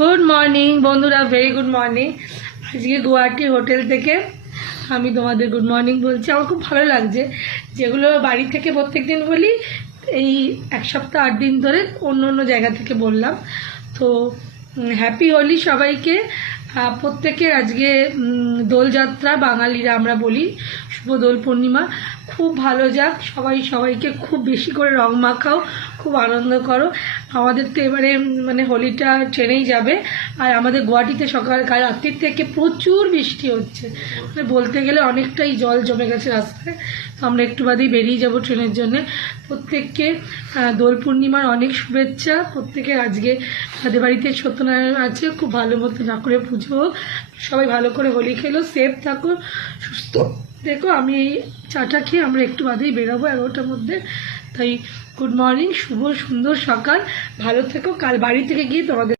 Good morning বন্ধুরা, very good morning. আজকে Guwahati hotel থেকে আমি তোমাদের গুড মর্নিং বলছি। আমার খুব ভালো লাগছে, যেগুলো বাড়ি থেকে প্রত্যেক দিন বলি এই এক সপ্তাহ 8 দিন ধরে অন্য অন্য জায়গা থেকে বললাম। তো হ্যাপি হোলি সবাইকে। প্রত্যেকের আজকে দোলযাত্রা, বাঙালিরা আমরা বলি শুভ দোল পূর্ণিমা। খুব ভালো যাক, সবাই সবাইকে খুব বেশি করে রং মাখাও, খুব আনন্দ করো। আমাদের তো এবারে মানে হোলিটা ট্রেনেই যাবে, আর আমাদের গুয়াহাটিতে কাল রাত্রির থেকে প্রচুর বৃষ্টি হচ্ছে, মানে বলতে গেলে অনেকটাই জল জমে গেছে রাস্তায়। তো আমরা একটু বাদেই বেরিয়ে যাব ট্রেনের জন্যে। প্রত্যেককে দোল পূর্ণিমার অনেক শুভেচ্ছা। প্রত্যেকের আজকে তাদের বাড়িতে সত্যনারায়ণ আছে, খুব ভালো মতো না করে পুজো হোক, সবাই ভালো করে হোলি খেলো, সেফ থাকো, সুস্থ দেখো। আমি এই চাটা খেয়ে আমরা একটু বাদেই বেরোবো 11টার মধ্যে। তাই গুড মর্নিং, শুভ সুন্দর সকাল, ভালো থেকো। কাল বাড়ি থেকে গিয়ে তোমাদের